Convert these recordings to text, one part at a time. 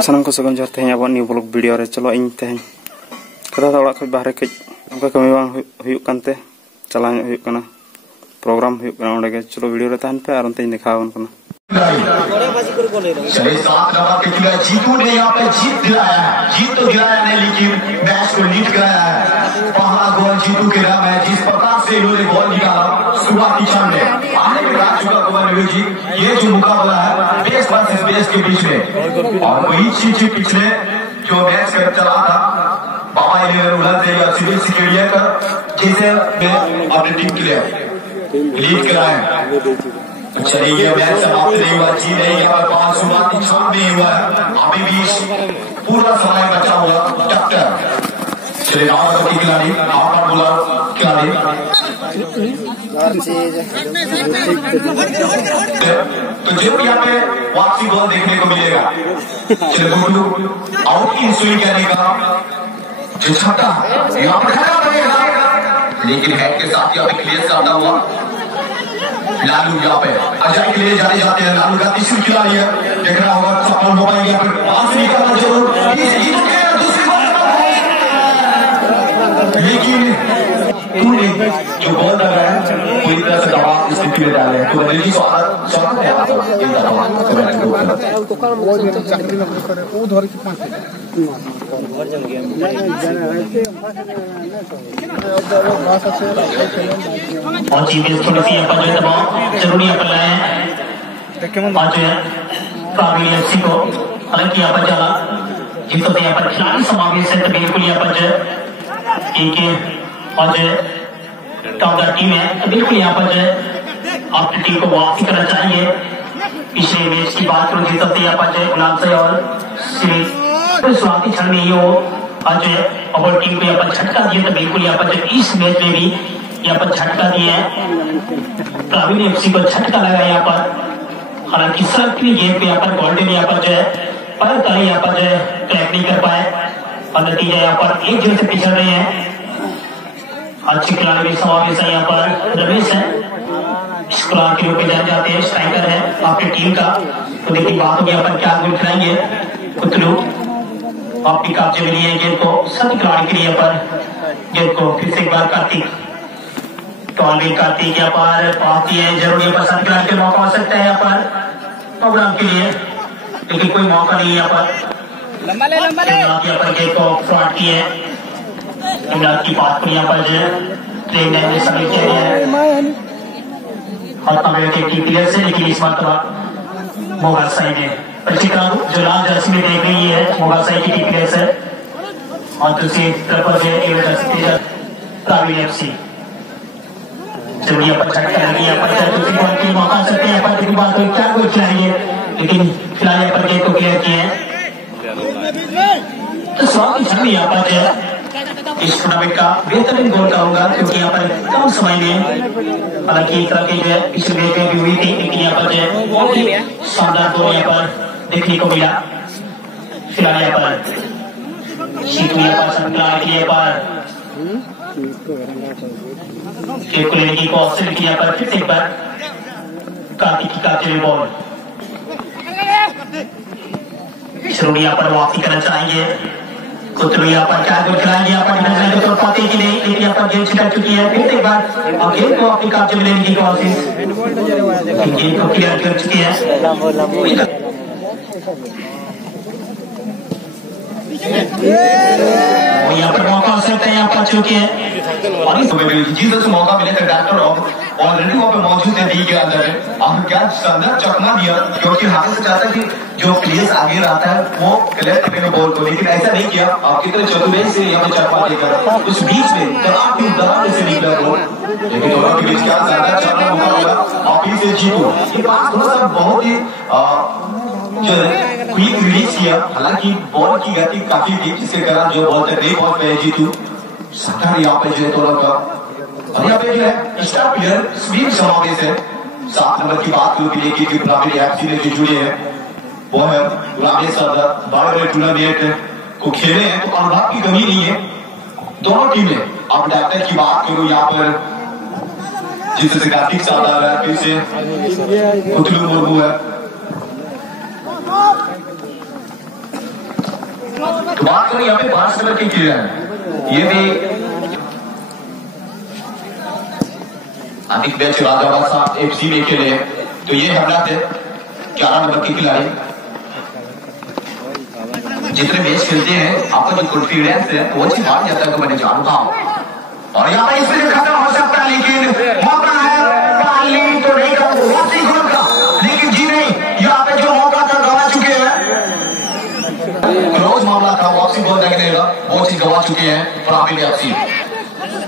सानम को सगन जोर तेहन अब न्यू ब्लॉग वीडियो रे चलो इन तेहन कदा ओड़ा खै बाहरे कई उनका कमी बांग हुयुक कानते चला हुयुक काना प्रोग्राम हुयुक काना ओंडे के चलो वीडियो रे तहन पे आर उनते दिखावन काना। जीतू ने यहाँ पे जीत दिलाया है, जीत तो दिलाया नहीं लेकिन मैच को लीड कराया है। पहला गोल जीतू के नाम है, जिस प्रकार से इन्होंने गोल निकाला शुरुआती क्षण में आने के बाद चुका कुमार जी। ये जो मुकाबला है बेस वर्सेस बेस के बीच में, और वही चीज पिछले जो मैच चला था बाबा सिविल सिकेरिया का जैसे अपनी टीम के लिए लीड कराए। चलिए ये मैच समाप्त नहीं हुआ, जी नहीं यहाँ पर पांच शुरुआती क्षण नहीं हुआ है, अभी भी पूरा समय बचा हुआ। डॉक्टर चलिए की खिलाड़ी आपका बोला खिलाड़ी तो जो यहाँ पे वापसी गोल देखने को मिलेगा। चलिए गुड्डू आउट की सुई कहने का जो छक्का यहाँ पर खड़ा बनेगा, लेकिन हेड के साथ यहाँ पे क्लियर करता हुआ लालू यहाँ पे अजय के लिए जाने जाते हैं। लालू का तीसरी खिलाड़ी है, देख रहा होगा सफल मोबाइल यहाँ पे पास निकालना जरूर, लेकिन जो बॉल लग रहा है पूरी तरह से दबाव स्थिति में डाले तो दिल्ली स्वागत है और चीफ थोड़ी सी अपन जो दबाव जरूरी अपन लाए और जो है काबिल एफसी को हालांकि यहाँ पर चला जिस तो यहाँ पर खिलाड़ी समावेश है तो बिल्कुल यहाँ पर जो इनके और जो टॉप टीम है तो बिल्कुल यहाँ पर जो आपकी टीम को वापसी करना चाहिए। पिछले मैच की बात करूँ जिस तो यहाँ पर जो गुलाम से और शुरुआती क्षण में ही वो और जो अवर टीम को यहाँ पर झटका दिए तो बिल्कुल यहाँ पर जो इस मैच में भी यहाँ पर झटका दिए हैं, प्रवीण एफसी को झटका लगा यहाँ पर। हालांकि सड़क की गेम पे यहाँ पर गोल्डन यहाँ पर जो है पर कहीं यहाँ पर जो है क्रैक नहीं कर पाए और नतीजा यहाँ पर एक जगह से पिछड़ रहे हैं। अच्छे खिलाड़ी भी समावेश है यहाँ पर रमेश है, स्कोर के रूप में जाने जाते हैं, स्ट्राइकर है आपकी टीम का। तो देखिए बात होगी यहाँ पर क्या गोल खिलाएंगे कुतलू आपकी काब्जे में लिए गेंद को सभी खिलाड़ी के लिए यहाँ पर गेंद को फिर से एक बार कार्तिक टॉलवी कार्तिक यहाँ पर पाती है जरूर यहाँ पर सभी खिलाड़ी के मौका हो सकता है यहाँ पर प्रोग्राम के लिए, लेकिन कोई मौका नहीं यहाँ पर। यहाँ पर गेंद को फ्रॉड की है इमरान की बात पर यहाँ पर जो ट्रेन ने सभी किया है और अमेरिकी की प्लेयर से, लेकिन इस बार मोगा साई ने जो लाल जर्सी में देख रही है मोगा साई की प्लेयर है और दूसरी तरफ प्रवीण एफसी चलिए पर झटका लगी यहाँ पर दूसरी बॉल की मौका सकते हैं यहाँ पर बात हुई क्या कोई खिलाएंगे, लेकिन खिलाड़ी यहाँ पर गेंद को क्लियर किए हैं। तो स्वागत क्षण यहाँ पर इस टूर्नामेंट का बेहतरीन गोल का होगा क्योंकि यहाँ पर कम समय में हालांकि एक तरह की जो है पिछले मैच में भी हुई थी, लेकिन यहाँ पर जो शानदार गोल यहाँ पर देखने को मिला। फिलहाल यहाँ पर सीटू यहाँ पर यहाँ पर लेने की कोशिश की यहाँ पर फिर से एक बार कार्तिक की काफी बॉल जरूर यहाँ पर वापसी करना चाहेंगे कुतलू यहाँ पर क्या गोल खिलाएंगे यहाँ पर तो पाते कि नहीं, लेकिन यहाँ पर गेंद छिटक चुकी है फिर एक बार और गेंद को अपनी काब्जे में लेने की कोशिश गेंद को क्लियर कर चुकी है। यहाँ पर मौका हो सकता है यहाँ पर चुके हैं और इस जीसस मौका मिले थे डॉक्टर ऑलरेडी वहाँ पे मौजूद है डी के अंदर में और क्या शानदार चकमा दिया क्योंकि हाथ से चाहता कि जो प्लेयर्स आगे रहता है वो कलेक्ट करेंगे बॉल को, लेकिन ऐसा नहीं किया। आप कितने चतुराई से यहाँ पे चकमा देकर उस बीच में दरार से निकला वो, लेकिन दोनों के बीच क्या शानदार चकमा मुकाबला आप ही से जीतू ये बात थोड़ा सा बहुत ही क्विक रिलीज किया। हालांकि बॉल की गति काफी थी जिसके कारण जो बॉल तक नहीं पहुंच पाए जीतू सरकार यहाँ पे जो है थोड़ा का और यहाँ पे जो है स्टार प्लेयर स्वीप समावेश है। 7 नंबर की बात करूँ कि ग्रामीण एफसी में जो जुड़े हैं वो है ग्रामीण सरदार बड़े टूर्नामेंट को खेले हैं तो अनुभव की कमी नहीं है दोनों टीमें। अब डॉक्टर की बात करूँ यहाँ पर जिससे कार्तिक सावधान है, फिर से कुतलू मुर्मू है। तो बात करें यहाँ पे 5 नंबर की क्लियर है, ये भी अधिक मैच राजावासा FC में खेले, तो ये हमला थे 11 नंबर के खिलाड़ी। जितने मैच खेलते हैं आपका जो कॉन्फिडेंस है वो अच्छी बात जाता है, तो मैंने जानता हूं। और यहाँ पर इसमें खत्म हो सकता है, लेकिन मौका है पाली तो नहीं का वापसी गोल का, लेकिन जी नहीं, यहाँ पे जो मौका था गवा चुके हैं। क्लोज मामला था, वापसी गोल नहीं देगा, वो चीज गवा चुके हैं प्राविल FC।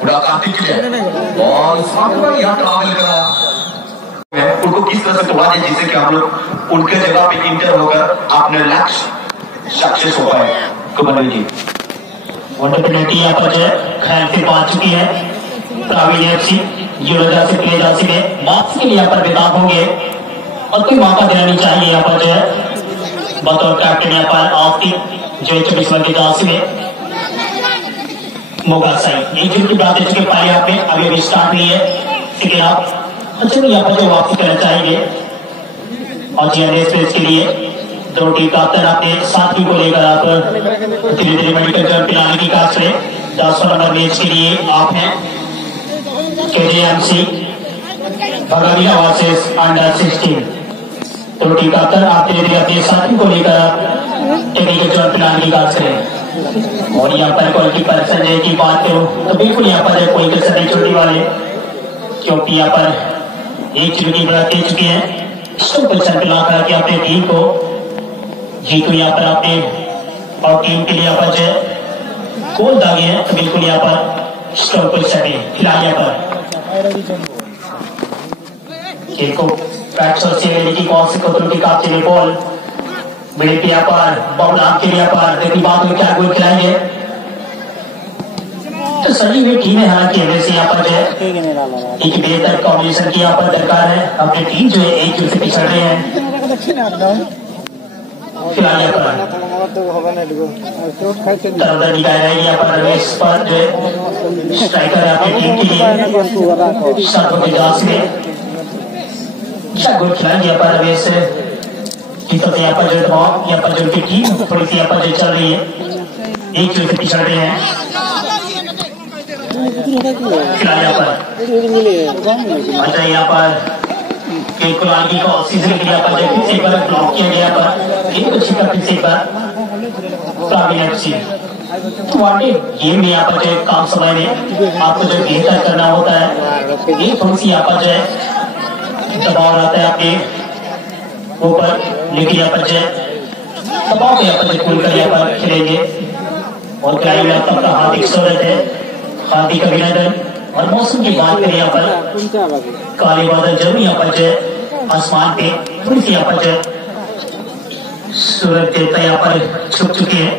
पूरा कार्तिक के लिए और यहाँ ट्रावल कराया उनको किस तरह से तोड़ा जाए जिससे कि हम लोग उनके जगह पे इंटर होकर अपने लक्ष्य सक्सेस हो पाए। कमल जी पेनल्टी यहाँ पर जो है ख्याल से पहुंच चुकी है प्राविल FC। यूरोजा से प्ले जासी में वापसी के लिए यहाँ पर बेताब होंगे और कोई मौका देना नहीं चाहिए। यहाँ पर जो है बतौर कैप्टन यहाँ पर ऑफ टीम जो 24 नंबर के जासी में मोगा साई एक जिनकी बात है चुके पाए आपने अभी अभी स्टार्ट हुई है, लेकिन आप अच्छा यहाँ पर जो वापसी करना चाहेंगे और जीएनए स्पेस के लिए दोनों टीम का अपने अपने साथी को लेकर आप धीरे धीरे मेडिकल जॉब पिलाने की काज करें। 10 नंबर मैच के लिए आप हैं KJMC भगाड़िया वर्सेस अंडर 16। दोनों टीम का अपने आप धीरे धीरे अपने साथी को लेकर टेक्निकल जॉब पिलाने की काज करें। और यहाँ पर गोलकीपर संजय की बात करूं तो बिल्कुल यहाँ पर कोई कसर नहीं छोड़ने वाले, क्योंकि यहाँ पर एक चुनौती बड़ा दे चुके हैं। स्टॉप पोजीशन पे ला करके अपने टीम को जीतो यहाँ पर अपने और टीम के लिए यहाँ पर जो गोल दागे हैं, तो बिल्कुल यहाँ पर स्टॉप पोजीशन पे फिलहाल यहाँ पर खेल को बैट्समैन से की कौन से कोतरों की काफी में बॉल मिले पे यहाँ पर बॉल आपके लिए यहाँ पर देखिए बात में क्या गोल खिलाएंगे। तो सही हुई टीम है, हालांकि वैसे यहाँ पर जो है एक बेहतर कॉम्बिनेशन की यहाँ पर दरकार है। अपनी टीम जो है एक दूसरे से पिछड़ रहे हैं। फिलहाल यहाँ पर तरवदा निकाय रहेगी यहाँ पर रमेश पर जो है स्ट्राइकर है अपनी टीम के लिए सातों के जांच में अच्छा गोल खिलाएंगे यहाँ पर रमेश तो यहाँ पर जो दबाव यहाँ पर जो उनकी टीम थोड़ी सी यहाँ पर जो चल रही है एक दूसरे से पिछड़ रहे हैं। फिलहाल यहाँ पर अच्छा यहाँ पर कुलांगी को सीजन के यहाँ पर जो फिर से एक बार ब्लॉक किया गया पर एक अच्छी का फिर से एक बार प्राविल FC। तो वाकई गेम में यहाँ पर जो काम समय में आपको जो बेहतर करना होता है, ये थोड़ी सी यहाँ पर जो है दबाव रहता है आपके ऊपर, लेकिन यहाँ पर जो दबाव को यहाँ पर जो खुलकर यहाँ पर खेलेंगे और खिलाड़ी आपका हार्दिक स्वागत है, हार्दिक अभिनंदन। और मौसम की बात करें यहाँ पर काले बादल जरूर यहाँ पर जो आसमान पे थोड़ी सी यहाँ पर जो सूरज देवता यहाँ पर छुप चुके हैं,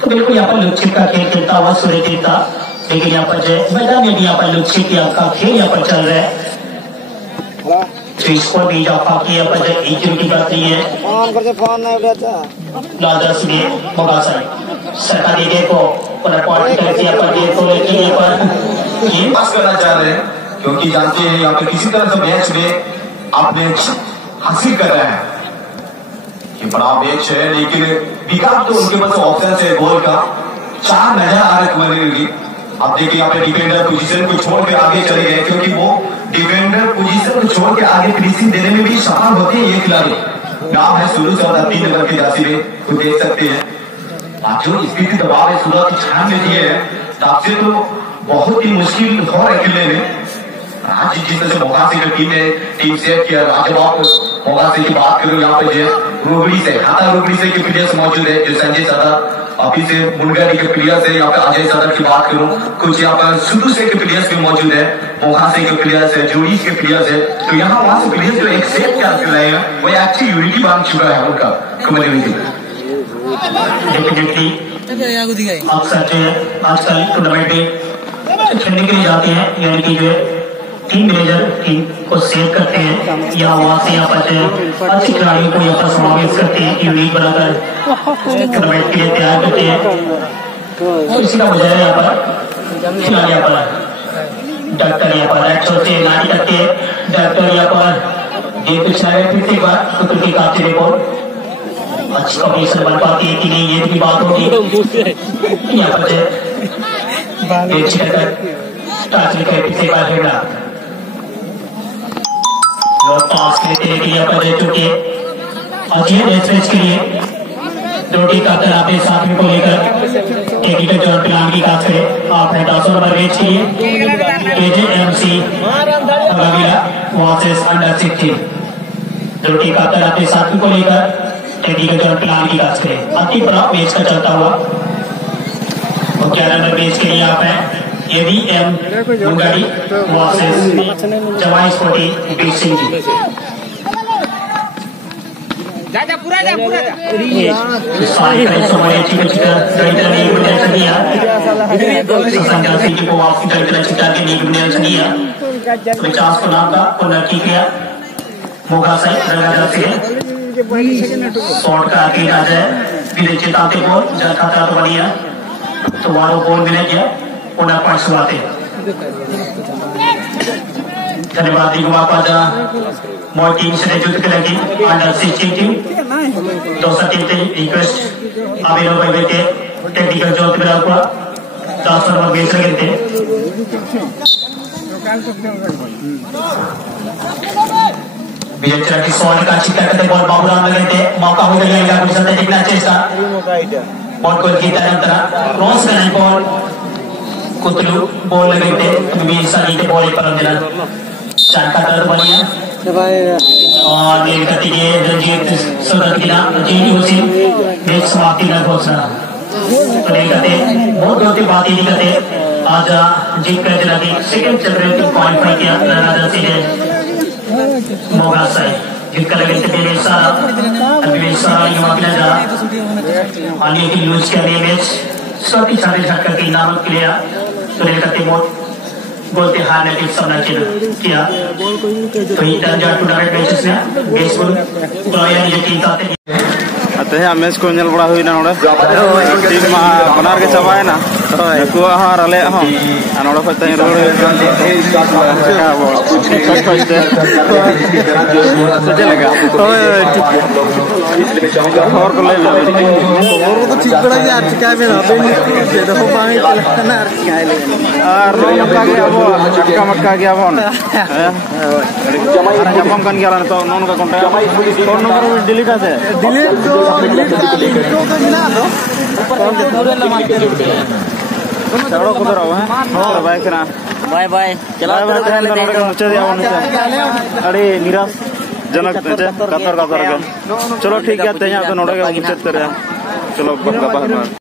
तो बिल्कुल यहाँ पर लुच्छिप का खेल खेलता हुआ सूरज देवता, लेकिन यहाँ पर जो मैदान में भी यहाँ पर लुच्छिप का खेल यहाँ पर चल रहा है। तो इसको भी इजाफा किया पर जो एक की बात नहीं है लादर्स में मौका सरकारी देखो पास करना चाह रहे हैं, क्योंकि जानते हैं यहाँ पे किसी तरह से मैच में आपने हासिल कर रहे हैं। ये बड़ा मैच है, लेकिन विकास तो उनके पास ऑप्शन है गोल का 4 नजर आ रहे। अब देखिए यहाँ पे डिफेंडर पोजीशन को छोड़ के आगे चले गए, क्योंकि वो डिफेंडर पोजीशन को छोड़ के आगे फिनिशिंग देने में भी सफल होते हैं ये खिलाड़ी। नाम है शुरू से 3 नंबर के राशि में खुद देख सकते हैं। जो स्थिति दबाव है सूरज की छान में दिए है, तब से तो बहुत ही मुश्किल हो रहा है खेलने में। आज जिस तरह से मौका से टीम सेट किया, राजबाग मौका से की बात करूँ यहाँ पे जो रोगड़ी से हाथा रोगड़ी से के प्लेयर्स मौजूद है, जो संजय सदर अभी से मुनगरी के प्लेयर्स है। यहाँ पे अजय सदर की बात करूँ, कुछ यहाँ पर सुदू से के प्लेयर्स भी मौजूद है, मोहा से के प्लेयर्स है, जोड़ी के प्लेयर्स है। तो यहाँ वहां से प्लेयर्स जो एक सेट क्या रहे हैं वो अच्छी यूनिटी बन चुका है उनका कम्युनिटी। डेफिनेटली अक्सर जो है आजकल टूर्नामेंट में खेलने के लिए जाते हैं, यानी कि जो है टीम मैनेजर टीम को सेव करते हैं या वहाँ से यहाँ पर अच्छे खिलाड़ियों को यहाँ पर समावेश करते हैं, यूनिट बनाकर टूर्नामेंट के लिए तैयार करते हैं। तो इसी का वजह है यहाँ पर खिलाड़ी यहाँ पर डॉक्टर यहाँ पर एक्चुअल से नाटी करके डॉक्टर यहाँ पर ये कुछ नया फिर से एक बार कुछ की काफी रिपोर्ट अच्छी कॉम्बिनेशन बन पाती है कि नहीं ये भी बात होगी यहाँ पर टच लिखे फिर से एक बार खेलना पास खेलते हैं यहाँ पर चुके और ये मैच के लिए रोटी का तरह अपने साथियों को लेकर टेक्निकल जोन प्लान की बात करें आप 10 नंबर मैच के लिए KJMC वर्सेस अंडर 16 रोटी का तरह अपने साथियों को लेकर टेक्निकल जोन प्लान की बात करें अति बड़ा मैच का चलता हुआ और 11 नंबर मैच के लिए आप हैं AVM मुंगाड़ी वर्सेस जवाई स्पोर्टिंग बीर सिंह जी पूरा जा सारी का समय चिका डाइटर ने बुनियाद किया संघर्ष की को वापस डाइटर चिका के लिए बुनियाद किया 50 को नाम का पुनः किया मोगा से रंगा से शॉट का आगे आ जाए फिर चेताते बोल जब खाता तो बढ़िया तो वारो बोल मिले गया पुनः पॉइंट शुरुआते धन्यवाद दिगुआ पाजा मोर टीम से जुट के लगी अंडर 16 टीम 203 रिक्वेस्ट आवेदन भाई बेटे टेक्निकल जोन पे लगा हुआ 10 नंबर बेच लगे थे विजय की शॉट का चिक्का करते बॉल बाबूराम लगे थे मौका हो गया या कुछ सत्य टिकना चेष्टा बॉल को जीता नंतर क्रॉस करने बॉल कुतलू बॉल लगे थे भी सही थे बॉल पर देना चांका दर बढ़िया और गेम करती है रंजीत सुरत किला जीती हुई मैच समाप्ति का घोषणा करते बहुत गलती बात ही करते आज जीत कर चला गई सेकंड चल रहे थे पॉइंट पर किया राजा से मोगा से जीत कर लगे थे अभी सारा युवा किला जा आलिया की यूज कर रही मैच सभी छात्र छात्र के इनाम के लिए तो करते बहुत बोलते हारने के सामना किया तो ये टूर्नामेंट मैचेस में बेसबॉल तो ये टीम आते तेहा मैच को नेल बड़ा हुई ना नोडे टीम मा बनार के चबाय ना को हार आले हो नोडे को तय रोड का वो सजे लगा और को ले और तो ठीक बड़ा यार क्या में बे दे हो पाए ना क्या ले और नो मक्का गया वो चक्का मक्का गया वो जमाई जमाम kan गया तो नोन का कांटेक्ट फोन नंबर डिलीट है डिलीट तो इंट्रो तो मिला दो पूरे लमा चलो को रहो है बाय करा बाय बाय चलो बाय नोडे का मुचे दिया वन अड़ी निराश जनक कतर के चलो ठीक है तेया तो नोडे का मुचे करे चलो गपा